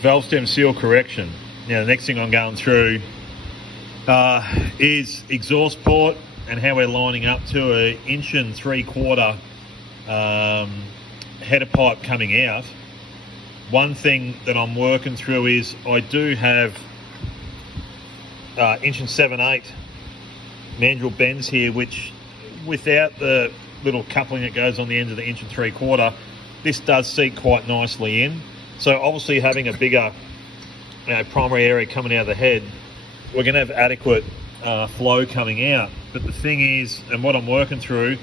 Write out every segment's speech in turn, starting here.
valve stem seal correction. Now the next thing I'm going through is exhaust port and how we're lining up to a 1.75 header pipe coming out. One thing that I'm working through is I do have 1.78 mandrel bends here, which without the little coupling that goes on the end of the 1.75, this does seat quite nicely in. So obviously having a bigger primary area coming out of the head, we're going to have adequate flow coming out. But the thing is, and what I'm working through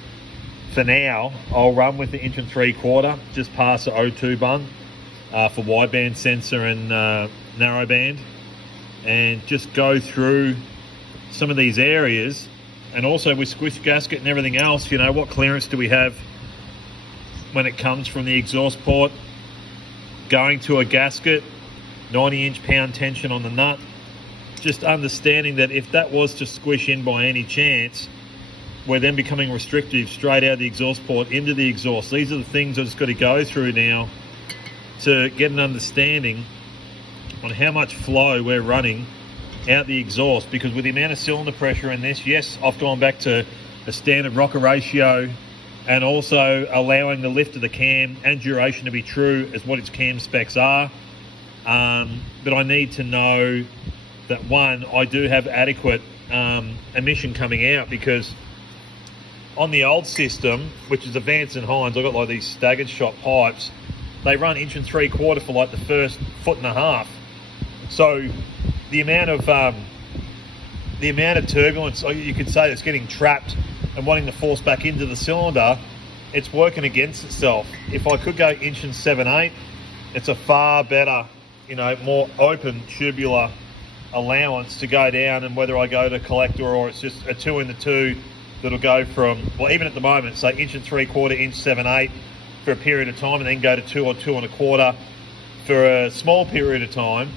for now, I'll run with the 1.75 just past the O2 bung for wideband sensor and narrowband, and just go through some of these areas. And also with squish gasket and everything else, you know, what clearance do we have when it comes from the exhaust port going to a gasket, 90-inch pound tension on the nut. Just understanding that if that was to squish in by any chance, we're then becoming restrictive straight out of the exhaust port into the exhaust. These are the things I've just got to go through now to get an understanding on how much flow we're running out the exhaust, because with the amount of cylinder pressure in this, yes, I've gone back to a standard rocker ratio and also allowing the lift of the cam and duration to be true as what its cam specs are. But I need to know that, one, I do have adequate emission coming out, because on the old system, which is the Vance and Hines, I've got like these staggered shot pipes. They run 1.75 for like the first 1.5 foot. So the amount of turbulence, you could say, that's getting trapped and wanting to force back into the cylinder, it's working against itself. If I could go 1.78, it's a far better, you know, more open tubular allowance to go down, and whether I go to collector or it's just a 2 in the 2 that'll go from, well, even at the moment, say 1.75, 1.78 for a period of time, and then go to 2 or 2.25 for a small period of time.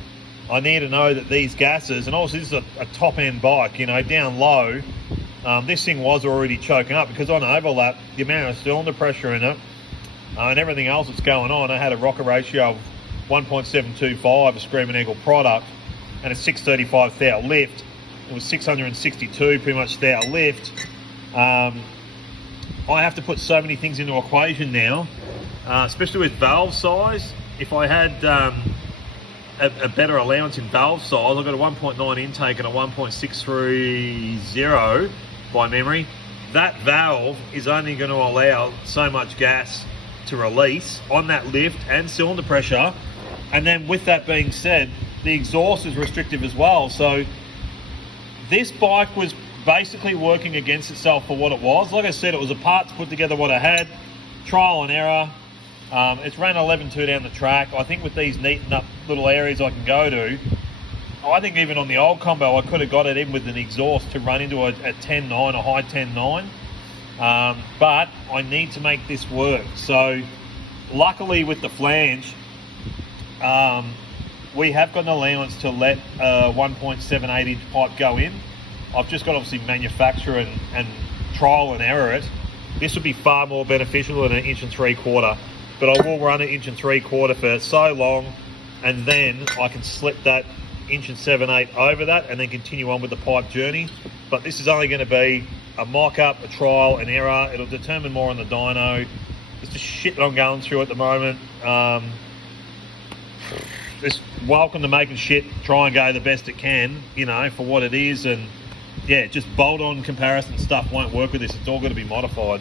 I need to know that these gases, and obviously this is a top-end bike, you know, down low, this thing was already choking up, because on overlap, the amount of cylinder pressure in it and everything else that's going on, I had a rocker ratio of 1.725, a Screaming Eagle product, and a 635 thou lift. It was 662 pretty much thou lift. I have to put so many things into equation now, especially with valve size. If I had a better allowance in valve size, I've got a 1.9 intake and a 1.630 by memory. That valve is only going to allow so much gas to release on that lift and cylinder pressure. And then with that being said, the exhaust is restrictive as well. So this bike was basically working against itself for what it was. Like I said, it was a part to put together what I had, trial and error. It's ran 11.2 down the track. I think with these neatened up little areas I can go to, I think even on the old combo I could have got it in with an exhaust to run into a 10.9, a high 10.9. But I need to make this work. So luckily with the flange, we have got an allowance to let a 1.78 inch pipe go in. I've just got to obviously manufacture and trial and error it. This would be far more beneficial than an 1.75, but I will run an 1.75 for so long, and then I can slip that 1.78 over that and then continue on with the pipe journey. But this is only going to be a mock-up, a trial and error. It'll determine more on the dyno. It's just shit that I'm going through at the moment. Just welcome to making shit, try and go the best it can, you know, for what it is. And yeah, just bolt-on comparison stuff won't work with this. It's all going to be modified.